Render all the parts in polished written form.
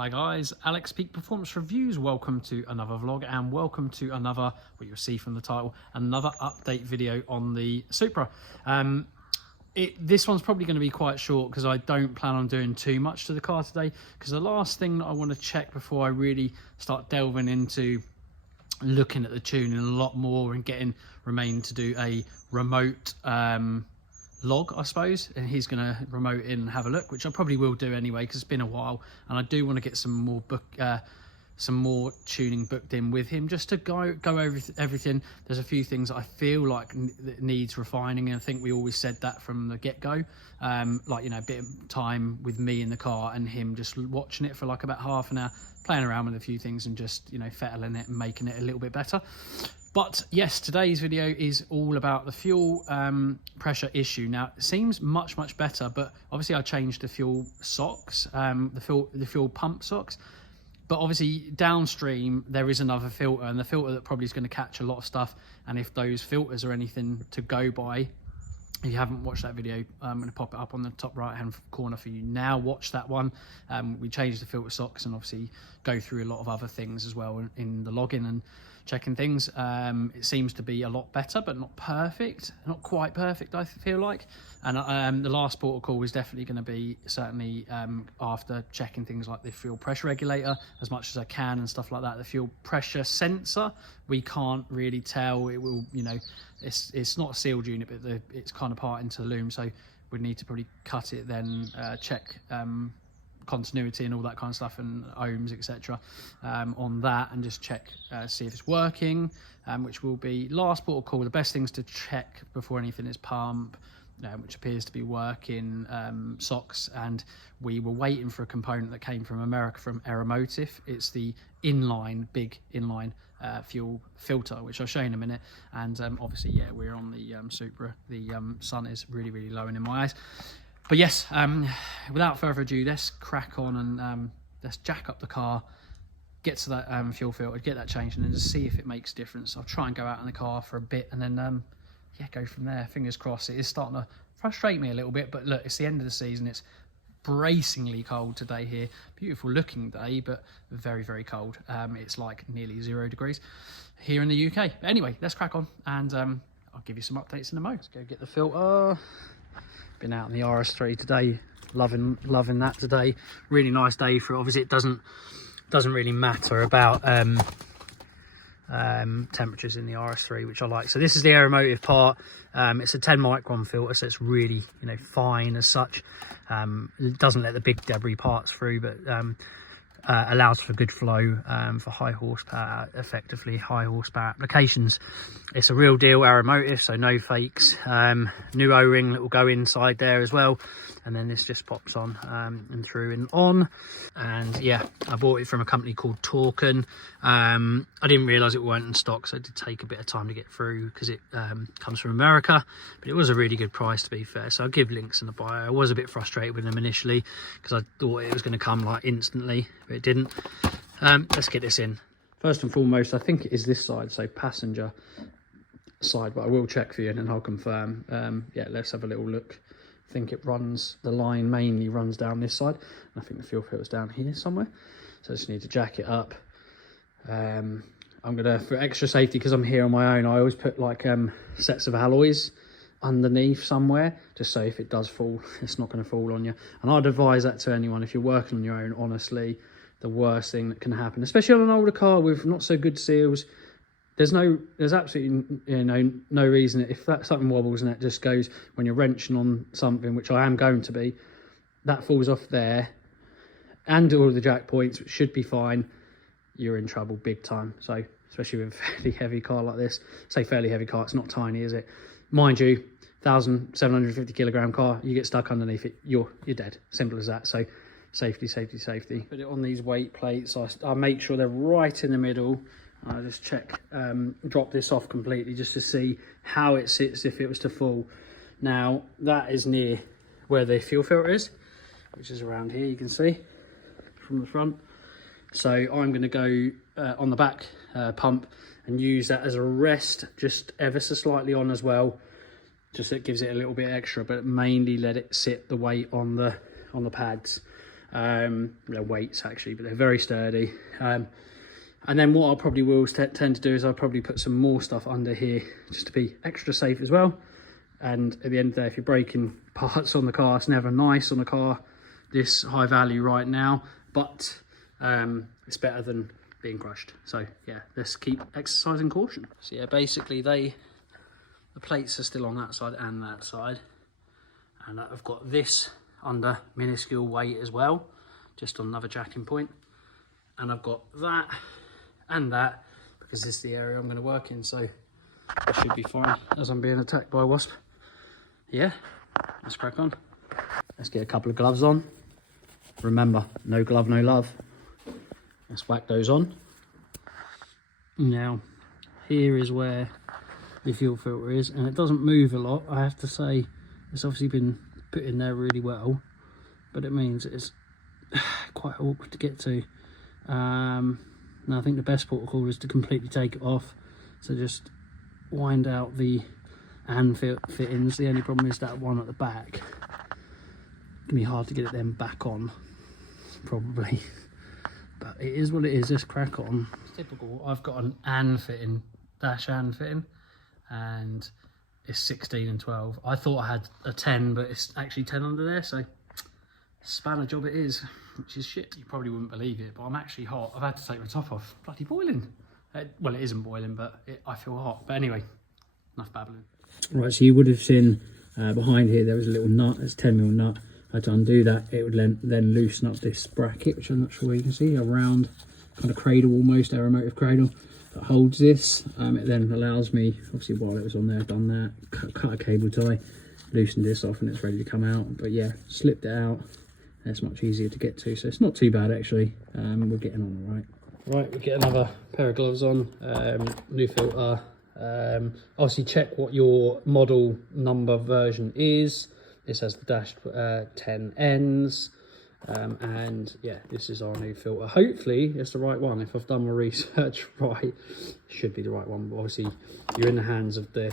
Hi guys, Alex Peak Performance Reviews. Welcome to another vlog and welcome to another, what you'll see from the title, another update video on the Supra. This one's probably going to be quite short because I don't plan on doing too much to the car today, because the last thing that I want to check before I really start delving into looking at the tuning a lot more and getting Romain to do a remote log, I suppose, and he's going to remote in and have a look, which I probably will do anyway because it's been a while, and I do want to get some more tuning booked in with him just to go over everything. There's a few things that I feel like that needs refining, and I think we always said that from the get-go, like, you know, a bit of time with me in the car and him just watching it for like about half an hour, playing around with a few things and just, you know, fettling it and making it a little bit better. But yes, today's video is all about the fuel pressure issue. Now, it seems much better, but obviously I changed the fuel socks, the fuel pump socks. But obviously downstream there is another filter, and the filter that probably is going to catch a lot of stuff. And if those filters are anything to go by, if you haven't watched that video, I'm going to pop it up on the top right hand corner for you now. Watch that one. We changed the filter socks and obviously go through a lot of other things as well in the login and checking things. It seems to be a lot better, but not perfect, not quite perfect, I feel like. And the last port of call is definitely going to be certainly after checking things like the fuel pressure regulator as much as I can and stuff like that. The fuel pressure sensor, we can't really tell. It will, you know, it's not a sealed unit, but it's kind of part into the loom, so we'd need to probably cut it, then check continuity and all that kind of stuff, and ohms, etc. On that, and just check, see if it's working, which will be last port of call. The best things to check before anything is pump, which appears to be working, socks, and we were waiting for a component that came from America from Aeromotive. It's the big inline fuel filter, which I'll show you in a minute. And obviously, yeah, we're on the Supra. The sun is really low in my eyes. But yes, without further ado, let's crack on and let's jack up the car, get to that fuel filter, get that changed, and then just see if it makes a difference. I'll try and go out in the car for a bit and then yeah, go from there. Fingers crossed. It is starting to frustrate me a little bit, but look, it's the end of the season. It's bracingly cold today here. Beautiful looking day, but very cold. It's like nearly 0 degrees here in the UK. But anyway, let's crack on, and I'll give you some updates in a moment. Let's go get the filter. Been out in the RS3 today, loving that today. Really nice day for it. Obviously, it doesn't really matter about temperatures in the RS3, which I like. So this is the Aeromotive part. It's a 10 micron filter, so it's really, you know, fine as such. It doesn't let the big debris parts through, but allows for good flow for high horsepower, effectively high horsepower applications. It's a real deal Aeromotive, so no fakes. New O-ring that will go inside there as well, and then this just pops on and through and on. And yeah, I bought it from a company called Torken. I didn't realise it weren't in stock, so it did take a bit of time to get through because it comes from America, but it was a really good price, to be fair. So I'll give links in the bio. I was a bit frustrated with them initially because I thought it was going to come like instantly, but it didn't. Let's get this in. First and foremost, I think it is this side, so passenger side, but I will check for you and then I'll confirm. Yeah, let's have a little look. I think it runs, the line mainly runs down this side. I think the fuel filter's down here somewhere, so I just need to jack it up. I'm gonna, for extra safety, because I'm here on my own, I always put like sets of alloys underneath somewhere, just so if it does fall, it's not going to fall on you. And I'd advise that to anyone if you're working on your own. Honestly, the worst thing that can happen, especially on an older car with not so good seals, there's absolutely, you know, no reason if that something wobbles and it just goes when you're wrenching on something, which I am going to be, that falls off there and all the jack points, which should be fine, you're in trouble big time. So especially with a fairly heavy car like this, say fairly heavy car, it's not tiny, is it? Mind you, 1,750 kilogram car, you get stuck underneath it, you're dead. Simple as that. So safety. Put it on these weight plates. I make sure they're right in the middle. I just check, drop this off completely just to see how it sits if it was to fall. Now that is near where the fuel filter is, which is around here, you can see from the front. So I'm going to go on the back pump and use that as a rest, just ever so slightly on as well. Just it gives it a little bit extra, but mainly let it sit the weight on the pads. They're weights actually, but they're very sturdy. And then what I probably will tend to do is I'll probably put some more stuff under here just to be extra safe as well. And at the end of the day, if you're breaking parts on the car, it's never nice on a car this high value right now, but it's better than being crushed. So yeah, let's keep exercising caution. So yeah, basically the plates are still on that side and that side, and I've got this under minuscule weight as well, just on another jacking point, and I've got that and that because this is the area I'm going to work in, so I should be fine as I'm being attacked by a wasp. Yeah, let's crack on. Let's get a couple of gloves on. Remember, no glove, no love. Let's whack those on. Now, here is where the fuel filter is, and it doesn't move a lot. I have to say, it's obviously been put in there really well, but it means it's quite awkward to get to. Now, I think the best protocol is to completely take it off. So just wind out the fittings. The only problem is that one at the back. It's gonna be hard to get it then back on, probably. But it is what it is. Let's crack on. It's typical. I've got an AN fitting, dash AN fitting, and it's 16 and 12. I thought I had a 10, but it's actually 10 under there. So spanner job it is, which is shit. You probably wouldn't believe it, but I'm actually hot. I've had to take my top off. Bloody boiling. Well, it isn't boiling, but I feel hot. But anyway, enough babbling. Right, so you would have seen behind here there was a little nut. It's 10mm nut. I had to undo that. It would then loosen up this bracket, which I'm not sure you can see, a round kind of cradle, almost aeromotive cradle that holds this. It then allows me, obviously while it was on there, I've done that, cut a cable tie, loosened this off, and it's ready to come out. But yeah, slipped it out. It's much easier to get to, so it's not too bad actually. We're getting on all right. Right, we get another pair of gloves on, new filter. Obviously check what your model number version is. This has the dash 10 ends, and yeah, this is our new filter. Hopefully it's the right one. If I've done my research right, it should be the right one. But obviously you're in the hands of the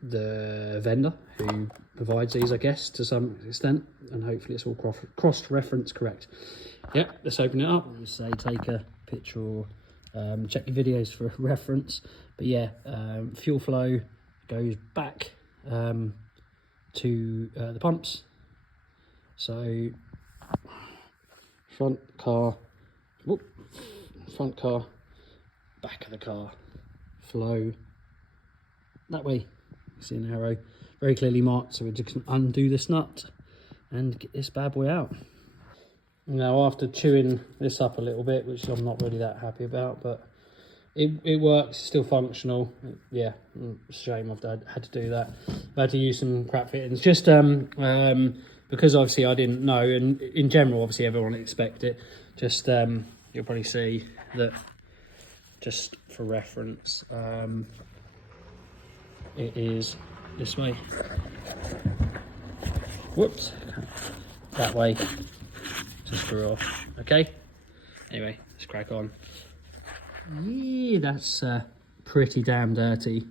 vendor who provides these, I guess, to some extent, and hopefully it's all cross-reference correct. Yep, let's open it up. I would say take a picture or check your videos for reference. But yeah, fuel flow goes back to the pumps. So front car, back of the car, flow that way. You see an arrow very clearly marked, so we just undo this nut and get this bad boy out. Now, after chewing this up a little bit, which I'm not really that happy about, but it works, it's still functional. Yeah, shame I've had to do that. I've had to use some crap fittings, just because obviously I didn't know, and in general, obviously everyone expect it. Just you'll probably see that, just for reference, it is this way. Whoops, that way. Just screw off. Okay. Anyway, let's crack on. Yeah, that's pretty damn dirty.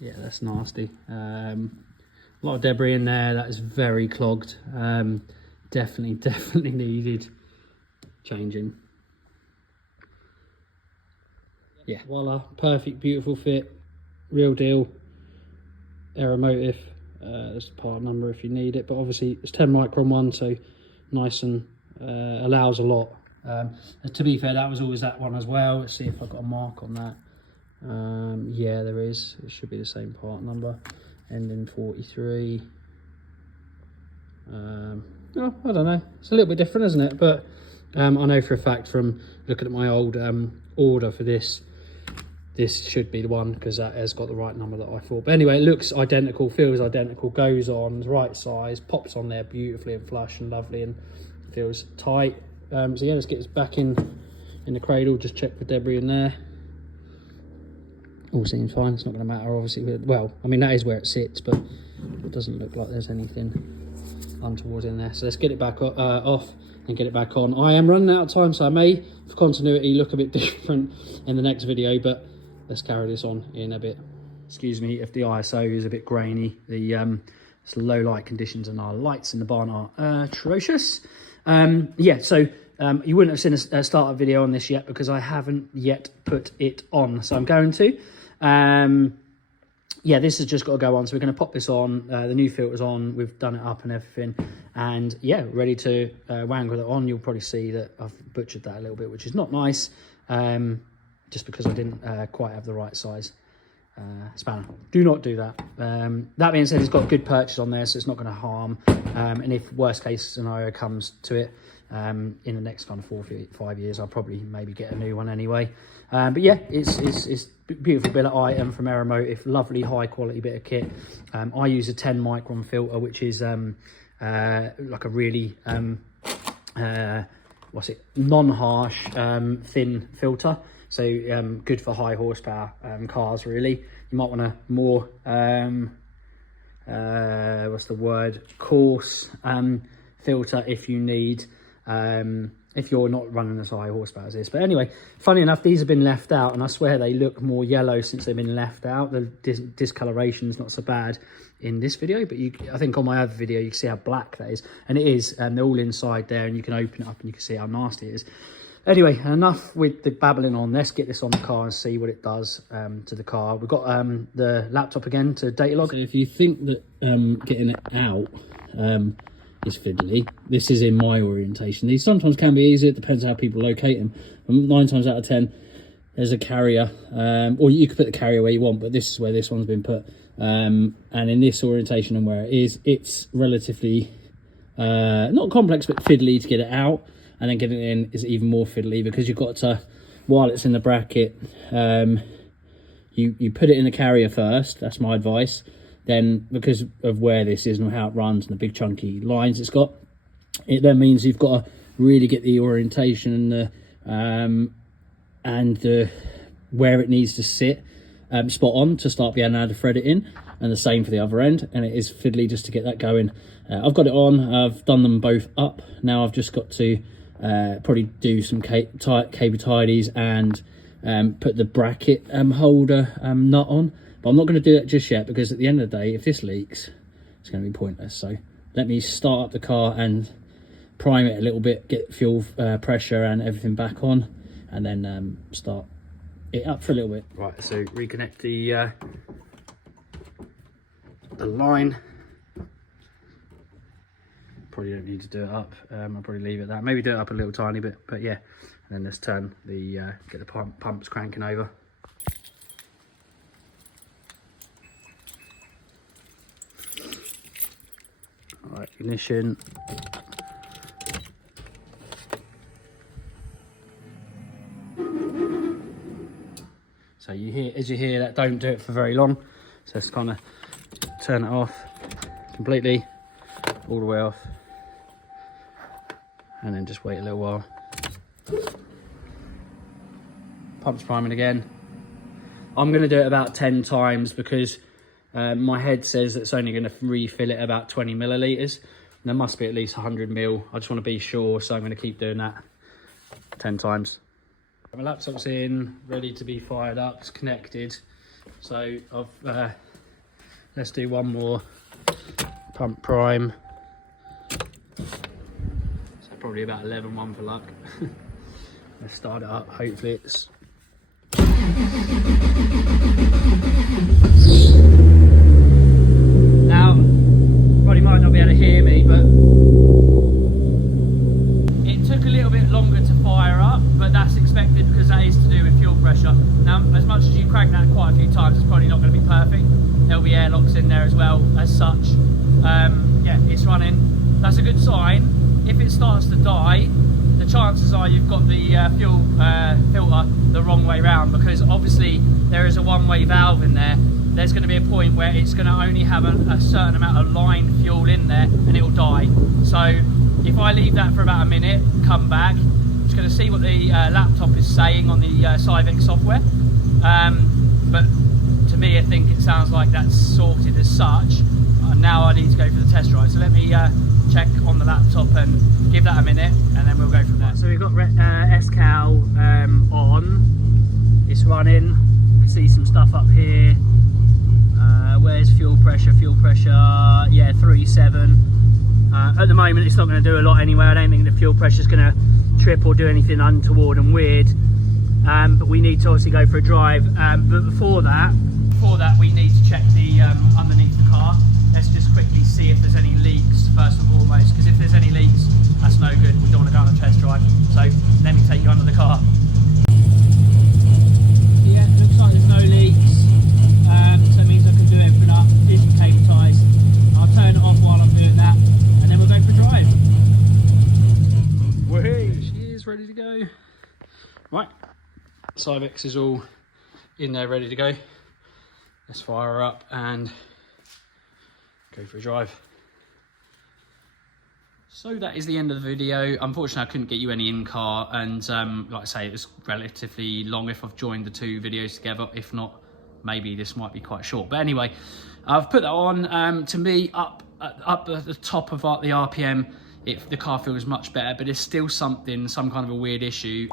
Yeah, that's nasty. A lot of debris in there. That is very clogged. Definitely needed changing. Yeah, voila, perfect, beautiful fit, real deal. Aeromotive. There's the part number if you need it, but obviously it's 10 micron one, so nice and allows a lot. To be fair, that was always that one as well. Let's see if I've got a mark on that. Yeah, there is. It should be the same part number, ending 43. Oh, I don't know. It's a little bit different, isn't it? But I know for a fact from looking at my old order for this should be the one, because that has got the right number that I thought. But anyway, it looks identical, feels identical, goes on, the right size, pops on there beautifully and flush and lovely, and feels tight. So yeah, let's get this back in the cradle, just check for debris in there. All seems fine, it's not going to matter obviously. Well, I mean, that is where it sits, but it doesn't look like there's anything untoward in there. So let's get it back off and get it back on. I am running out of time, so I may, for continuity, look a bit different in the next video, but let's carry this on in a bit. Excuse me if the ISO is a bit grainy. The it's low light conditions and our lights in the barn are atrocious. Yeah, so you wouldn't have seen a startup video on this yet because I haven't yet put it on, so I'm going to. Yeah, this has just got to go on, so we're going to pop this on. The new filter's on, we've done it up and everything, and yeah, ready to wangle it on. You'll probably see that I've butchered that a little bit, which is not nice, just because I didn't quite have the right size spanner. Do not do that. That being said, it's got good purchase on there, so it's not going to harm, and if worst case scenario comes to it, in the next kind of 4 or 5 years, I'll probably maybe get a new one anyway. But yeah, it's beautiful billet item from Aeromotive, lovely high quality bit of kit. I use a 10 micron filter, which is like a really non-harsh thin filter, so good for high horsepower cars really. You might want a more coarse filter if you need, if you're not running as high horsepower as this. But anyway, funny enough, these have been left out, and I swear they look more yellow since they've been left out. The discoloration is not so bad in this video, but I think on my other video you can see how black that is, and it is. They're all inside there, and you can open it up and you can see how nasty it is. Anyway, enough with the babbling on. Let's get this on the car and see what it does to the car. We've got the laptop again to data log. So if you think that getting it out is fiddly, this is in my orientation. These sometimes can be easier, it depends how people locate them. 9 times out of 10 there's a carrier, or you could put the carrier where you want, but this is where this one's been put, and in this orientation and where it is, it's relatively not complex but fiddly to get it out, and then getting it in is even more fiddly because you've got to, while it's in the bracket, you put it in the carrier first. That's my advice. Then, because of where this is and how it runs and the big chunky lines it's got, it then means you've got to really get the orientation and the where it needs to sit spot on to start being able to thread it in, and the same for the other end. And it is fiddly just to get that going. I've got it on, I've done them both up. Now I've just got to probably do some cable tidies and put the bracket holder nut on. But I'm not going to do that just yet, because at the end of the day, if this leaks, it's going to be pointless. So let me start up the car and prime it a little bit, get fuel pressure and everything back on, and then start it up for a little bit. Right, so reconnect the line. Probably don't need to do it up. I'll probably leave it at that. Maybe do it up a little tiny bit, but yeah. And then let's turn the get the pumps cranking over. Right, ignition. So you hear, as you hear that, don't do it for very long. So let's kind of turn it off completely, all the way off, and then just wait a little while. Pumps priming again. I'm going to do it about 10 times because my head says it's only going to refill it about 20 millilitres. There must be at least 100 mil. I just want to be sure, so I'm going to keep doing that 10 times. My laptop's in, ready to be fired up. It's connected. So I've let's do one more pump prime. So probably about 11.1 for luck. Let's start it up. Hopefully it's now, probably might not be able to hear me, but it took a little bit longer to fire up, but that's expected because that is to do with fuel pressure. Now, as much as you crank that quite a few times, it's probably not going to be perfect. There'll be airlocks in there as well, as such. Yeah, it's running. That's a good sign. If it starts to die, the chances are you've got the fuel filter the wrong way round, because obviously there is a one-way valve in there. There's going to be a point where it's going to only have a certain amount of line fuel in there and it'll die. So if I leave that for about a minute, come back, I'm just going to see what the laptop is saying on the Syvecs software. But to me, I think it sounds like that's sorted as such. Now I need to go for the test drive. So let me check on the laptop and give that a minute, and then we'll go from there. So we've got Racecal on. It's running. You can see some stuff up here. Where's fuel pressure? Fuel pressure, yeah, 47. At the moment it's not going to do a lot anyway. I don't think the fuel pressure is going to trip or do anything untoward and weird, but we need to obviously go for a drive. But before that we need to check the underneath the car. Let's just quickly see if there's any leaks first and foremost, because if there's any leaks, that's no good. We don't want to go on a test drive. So let me take you under the car. Yeah, looks like there's no leaks, so it means I can do everything up. Isn't cable ties. I'll turn it off while I'm doing that, and then we'll go for a drive. Woohoo! She is ready to go. Right, Syvecs is all in there ready to go. Let's fire her up and go for a drive. So that is the end of the video. Unfortunately, I couldn't get you any in-car, and like I say, it was relatively long if I've joined the two videos together. If not, maybe this might be quite short. But anyway, I've put that on. To me, up at the top of the RPM, the car feels much better, but it's still some kind of a weird issue.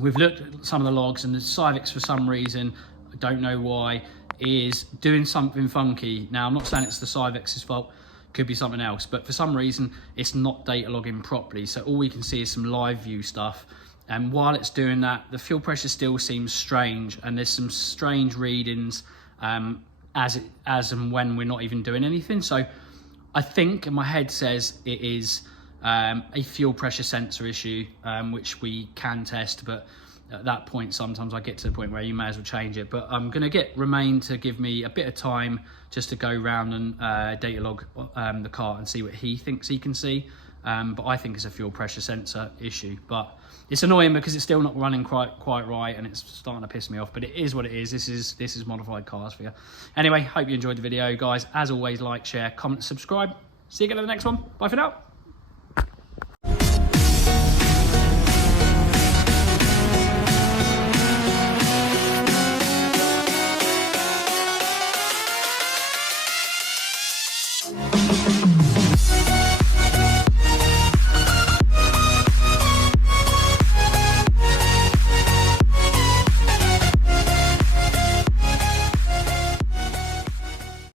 We've looked at some of the logs, and the Syvecs, for some reason, I don't know why, is doing something funky. Now, I'm not saying it's the Syvecs' fault, could be something else, but for some reason it's not data logging properly, so all we can see is some live view stuff, and while it's doing that, the fuel pressure still seems strange, and there's some strange readings as and when we're not even doing anything. So I think, and my head says, it is a fuel pressure sensor issue, which we can test, but at that point sometimes I get to the point where you may as well change it. But I'm going to get Romain to give me a bit of time just to go around and data log the car and see what he thinks he can see. But I think it's a fuel pressure sensor issue, but it's annoying because it's still not running quite right, and it's starting to piss me off, but it is what it is. This is modified cars for you. Anyway, hope you enjoyed the video, guys. As always, like, share, comment, subscribe. See you again in the next one. Bye for now.